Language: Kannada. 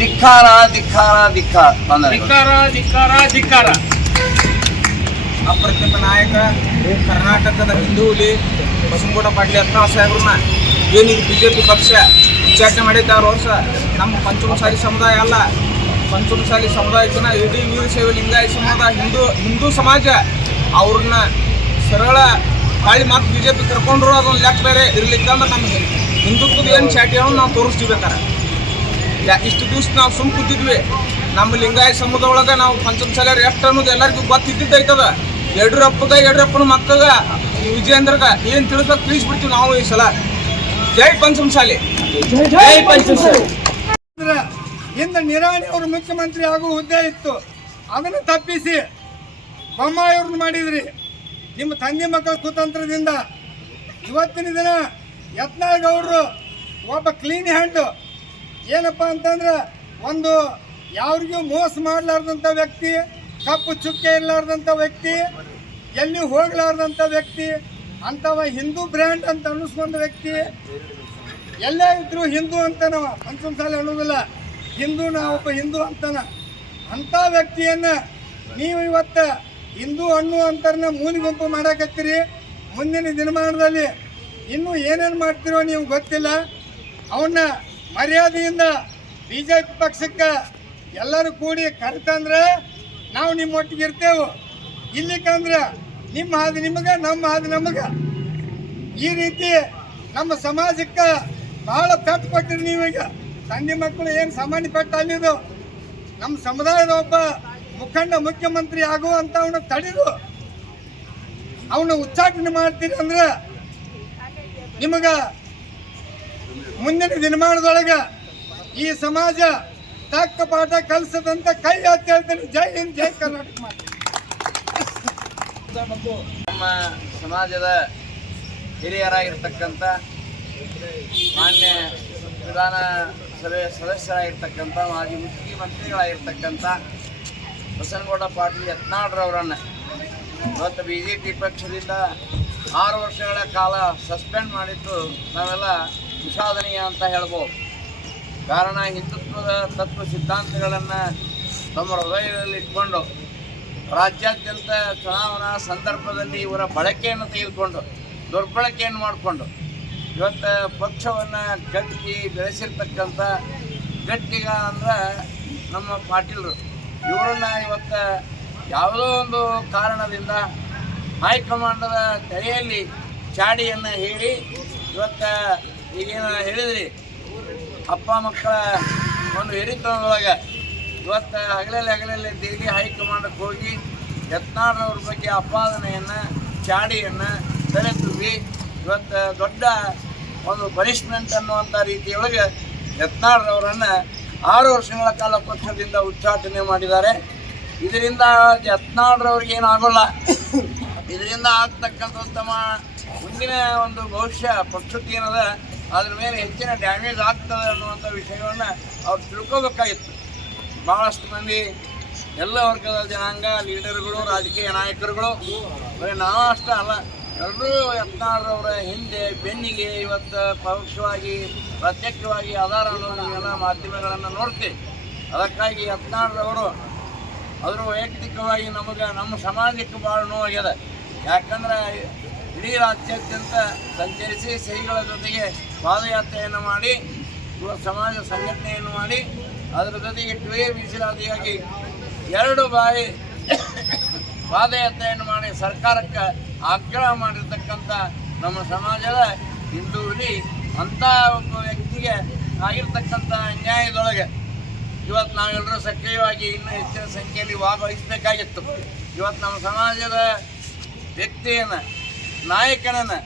ಧಿಕ್ಕಾರ ಧಿಕ್ಕಾರ ಧಿಕ್ಕಾರ. ಧಿಕ್ಕಾರ ಧಿಕ್ಕಾರ ಧಿಕ್ಕಾರ. ಅಪ್ರತಿಮ ನಾಯಕ ಕರ್ನಾಟಕದ ಹಿಂದೂ ಹುಲಿ ಪಾಟೀಲ್ ಯತ್ನಾಳ್ ಸಾಹೇಬ್ರನ್ನ ಜೆ ಬಿಜೆಪಿ ಪಕ್ಷ ಉಚ್ಚಾಟನೆ ಮಾಡಿದ್ದ ಆರು ವರ್ಷ? ನಮ್ಮ ಪಂಚಮಸಾಲಿ ಸಮುದಾಯ ಅಲ್ಲ. ಪಂಚಮಸಾಲಿ ಸಮುದಾಯಕ್ಕಿನ ಇಡೀ ವೀರಶೈವ ಲಿಂಗಾಯತ ಸಮುದಾಯ ಹಿಂದೂ ಹಿಂದೂ ಸಮಾಜ ಅವ್ರನ್ನ ಸರಳ ಬಾಳಿ ಮಾತು ಬಿಜೆಪಿ ಕರ್ಕೊಂಡ್ರು ಅದೊಂದು ಲೆಕ್ಕ ಬೇರೆ ಇರ್ಲಿಕ್ಕಂದ್ರೆ ನಮ್ಗೆ ಹಿಂದುತ್ವದ ಏನು ಚಾಟಿಯನ್ನು ನಾವು ತೋರಿಸ್ತೀವಿ ಬೇಕಾರೆ ಯಾ- ಇಷ್ಟು ದಿವ್ಸ ನಾವು ಸುಮ್ ಕೂತಿದ್ವಿ. ನಮ್ಮ ಲಿಂಗಾಯತ ಸಮುದಾಯ ಒಳಗೆ ನಾವು ಪಂಚಮಸಾಲಿಯರ್ ಎಷ್ಟು ಅನ್ನೋದು ಎಲ್ಲರಿಗೂ ಗೊತ್ತಿದ್ದೈತದ ಯಡಿಯೂರಪ್ಪಗ ಯಡಿಯೂರಪ್ಪನ ಮಕ್ಕಗ ವಿಜಯೇಂದ್ರಗ ಏನು ತಿಳಿಸಕ್ ತಿಳಿಸ್ಬಿಡ್ತೀವಿ ನಾವು ಈ ಸಲ. ಜೈ ಪಂಚಮಸಾಲಿ ಜೈ ಪಂಚಮಸಾಲಿ ಇಂದ ನಿರಾಣಿ ಅವರು ಮುಖ್ಯಮಂತ್ರಿ ಆಗುವ ಹುದ್ದೆ ಇತ್ತು. ಅದನ್ನು ತಪ್ಪಿಸಿ ಬೊಮ್ಮಾಯಿಯವ್ರನ್ನ ಮಾಡಿದ್ರಿ. ನಿಮ್ಮ ತಂದೆ ಮಕ್ಕಳ ಕುತಂತ್ರದಿಂದ ಇವತ್ತಿನ ದಿನ ಯತ್ನಾಳ್ ಗೌಡರು ಒಬ್ಬ ಕ್ಲೀನ್ ಹ್ಯಾಂಡು ಏನಪ್ಪ ಅಂತಂದ್ರೆ ಒಂದು ಯಾರಿಗೂ ಮೋಸ ಮಾಡಲಾರ್ದಂಥ ವ್ಯಕ್ತಿ, ಕಪ್ಪು ಚುಕ್ಕೆ ಇರಲಾರ್ದಂಥ ವ್ಯಕ್ತಿ, ಎಲ್ಲಿ ಹೋಗಲಾರ್ದಂಥ ವ್ಯಕ್ತಿ, ಅಂಥವ ಹಿಂದೂ ಬ್ರ್ಯಾಂಡ್ ಅಂತ ಅನ್ನಿಸ್ಕೊಂಡ ವ್ಯಕ್ತಿ, ಎಲ್ಲೇ ಇದ್ರು ಹಿಂದೂ ಅಂತಾನವ ಪಂಚಮಸಾಲಿ ಅನ್ನೋದಿಲ್ಲ. ಹಿಂದೂ ನಾ ಒಬ್ಬ ಹಿಂದೂ ಅಂತಾನ. ಅಂಥ ವ್ಯಕ್ತಿಯನ್ನ ನೀವು ಇವತ್ತು ಹಿಂದೂ ಹಣ್ಣು ಅಂತಾರನ್ನ ಮೂಲ ಗುಂಪು ಮಾಡಾಕತ್ತೀರಿ. ಮುಂದಿನ ದಿನಮಾನದಲ್ಲಿ ಇನ್ನೂ ಏನೇನು ಮಾಡ್ತಿರೋ ನೀವು ಗೊತ್ತಿಲ್ಲ. ಅವನ್ನ ಮರ್ಯಾದೆಯಿಂದ ಬಿ ಜೆ ಪಕ್ಷಕ್ಕೆ ಎಲ್ಲರೂ ಕೂಡಿ ಕರೆತಂದ್ರೆ ನಾವು ನಿಮ್ಮ ಒಟ್ಟಿಗೆ ಇರ್ತೇವೆ ಇಲ್ಲಿಕಂದ್ರೆ ನಿಮ್ಮ ಹಾದಿ ನಿಮಗೆ, ನಮ್ಮ ಹಾದಿ ನಮಗೆ. ಈ ರೀತಿ ನಮ್ಮ ಸಮಾಜಕ್ಕೆ ಬಹಳ ಪೆಟ್ಟು ಕೊಟ್ಟಿರಿ ನೀವೀಗ. ತಂದೆ ಮಕ್ಕಳು ಏನು ಸಾಮಾನ್ಯ ಪೆಟ್ಟು ಅಲ್ಲಿದು ನಮ್ಮ ಸಮುದಾಯದ ಒಬ್ಬ ಮುಖಂಡ ಮುಖ್ಯಮಂತ್ರಿ ಆಗುವಂತ ಅವನ ತಡೆದು ಅವನ ಉಚ್ಚಾಟನೆ ಮಾಡ್ತೀರಿ ಅಂದ್ರೆ ನಿಮಗ ಮುಂದಿನ ದಿನಮಾನದೊಳಗೆ ಈ ಸಮಾಜ ತಕ್ಕ ಪಾಠ ಕಲಿಸದಂತ ಕೈ ಹತ್ತಿ ಹೇಳ್ತೀನಿ. ಜೈ ಹಿಂದ್, ಜೈ ಕರ್ನಾಟಕ ನಮ್ಮ ಸಮಾಜದ ಹಿರಿಯರಾಗಿರ್ತಕ್ಕಂಥ ಮಾನ್ಯ ವಿಧಾನ ಸಭೆ ಸದಸ್ಯರಾಗಿರ್ತಕ್ಕಂಥ ಮಾಜಿ ಮುಖ್ಯಮಂತ್ರಿಗಳಾಗಿರ್ತಕ್ಕಂಥ ಬಸನಗೌಡ ಪಾಟೀಲ್ ಯತ್ನಾಳ್ರವರನ್ನು ಇವತ್ತು ಬಿ ಜೆ ಪಿ ಪಕ್ಷದಿಂದ ಆರು ವರ್ಷಗಳ ಕಾಲ ಸಸ್ಪೆಂಡ್ ಮಾಡಿದ್ದು ನಾವೆಲ್ಲ ವಿಷಾದನೀಯ ಅಂತ ಹೇಳ್ಬೋದು. ಕಾರಣ ಹಿಂದುತ್ವದ ತತ್ವ ಸಿದ್ಧಾಂತಗಳನ್ನು ತಮ್ಮ ಹೃದಯದಲ್ಲಿ ಇಟ್ಕೊಂಡು ರಾಜ್ಯಾದ್ಯಂತ ಚುನಾವಣಾ ಸಂದರ್ಭದಲ್ಲಿ ಇವರ ಬಳಕೆಯನ್ನು ತೆಗೆದುಕೊಂಡು ದುರ್ಬಳಕೆಯನ್ನು ಮಾಡಿಕೊಂಡು ಇವತ್ತು ಪಕ್ಷವನ್ನು ಗಟ್ಟಿ ಬೆಳೆಸಿರ್ತಕ್ಕಂಥ ಗಟ್ಟಿಗ ಅಂದ್ರೆ ನಮ್ಮ ಪಾಟೀಲರು. ಇವರನ್ನ ಇವತ್ತು ಯಾವುದೋ ಒಂದು ಕಾರಣದಿಂದ ಹೈಕಮಾಂಡದ ಕೈಯಲ್ಲಿ ಚಾಡಿಯನ್ನು ಹೇಳಿ ಇವತ್ತು ಈಗೇನು ಹೇಳಿದ್ರಿ? ಅಪ್ಪ ಮಕ್ಕಳ ಒಂದು ಹಿರಿತನದೊಳಗೆ ಇವತ್ತು ಹಗಲಲ್ಲಿ ಹಗಲಲ್ಲಿ ದೆಹಲಿ ಹೈಕಮಾಂಡಕ್ಕೆ ಹೋಗಿ ಯತ್ನಾಡ್ರವ್ರ ಬಗ್ಗೆ ಅಪಾದನೆಯನ್ನು ಚಾಡಿಯನ್ನು ತುಂಬಿ ಇವತ್ತು ದೊಡ್ಡ ಒಂದು ಪನಿಷ್ಮೆಂಟ್ ಅನ್ನುವಂಥ ರೀತಿಯೊಳಗೆ ಯತ್ನಾಡ್ರವರನ್ನು ಆರು ವರ್ಷಗಳ ಕಾಲ ಪಕ್ಷದಿಂದ ಉಚ್ಚಾಟನೆ ಮಾಡಿದ್ದಾರೆ. ಇದರಿಂದ ಯತ್ನಾಳ್ರವ್ರಿಗೆ ಆಗೋಲ್ಲ. ಇದರಿಂದ ಆಗ್ತಕ್ಕಂಥ ಉತ್ತಮ, ಮುಂದಿನ ಒಂದು ಭವಿಷ್ಯ ಪಕ್ಷಕ್ಕೆ ಏನದ ಅದ್ರ ಮೇಲೆ ಹೆಚ್ಚಿನ ಡ್ಯಾಮೇಜ್ ಆಗ್ತದೆ ಅನ್ನುವಂಥ ವಿಷಯವನ್ನು ಅವ್ರು ತಿಳ್ಕೊಬೇಕಾಗಿತ್ತು. ಭಾಳಷ್ಟು ಮಂದಿ ಎಲ್ಲ ವರ್ಗದ ಜನಾಂಗ, ಲೀಡರ್ಗಳು, ರಾಜಕೀಯ ನಾಯಕರುಗಳು, ಬರೀ ನಾವು ಅಷ್ಟೇ ಅಲ್ಲ ಎಲ್ಲರೂ ಯತ್ನಾಳ್ರವರ ಹಿಂದೆ ಬೆನ್ನಿಗೆ ಇವತ್ತು ಪರೋಕ್ಷವಾಗಿ ಪ್ರತ್ಯಕ್ಷವಾಗಿ ಆಧಾರ ಎಲ್ಲ ಮಾಧ್ಯಮಗಳನ್ನು ನೋಡ್ತೀವಿ. ಅದಕ್ಕಾಗಿ ಯತ್ನಾಳ್ರವರು ಅದರ ವೈಯಕ್ತಿಕವಾಗಿ ನಮಗೆ, ನಮ್ಮ ಸಮಾಜಕ್ಕೆ ಭಾಳ ನೋವಾಗ್ಯದ. ಯಾಕಂದ್ರೆ ಇಡೀ ರಾಜ್ಯಾದ್ಯಂತ ಸಂಚರಿಸಿ, ಸಹಿಗಳ ಜೊತೆಗೆ ಪಾದಯಾತ್ರೆಯನ್ನು ಮಾಡಿ, ಸಮಾಜ ಸಂಘಟನೆಯನ್ನು ಮಾಡಿ, ಅದರ ಜೊತೆಗೆ ಟಿವಿ ಮೀಸಲಾತಿಯಾಗಿ ಎರಡು ಬಾರಿ ಪಾದಯಾತ್ರೆಯನ್ನು ಮಾಡಿ ಸರ್ಕಾರಕ್ಕೆ ಆಗ್ರಹ ಮಾಡಿರ್ತಕ್ಕಂಥ ನಮ್ಮ ಸಮಾಜದ ಹಿಂದೂಲಿ ಅಂಥ ಒಬ್ಬ ವ್ಯಕ್ತಿಗೆ ಆಗಿರ್ತಕ್ಕಂಥ ಅನ್ಯಾಯದೊಳಗೆ ಇವತ್ತು ನಾವೆಲ್ಲರೂ ಸಕ್ರಿಯವಾಗಿ ಇನ್ನೂ ಹೆಚ್ಚಿನ ಸಂಖ್ಯೆಯಲ್ಲಿ ಭಾಗವಹಿಸಬೇಕಾಗಿತ್ತು. ಇವತ್ತು ನಮ್ಮ ಸಮಾಜದ ವ್ಯಕ್ತಿಯನ್ನು, ನಾಯಕನನ್ನು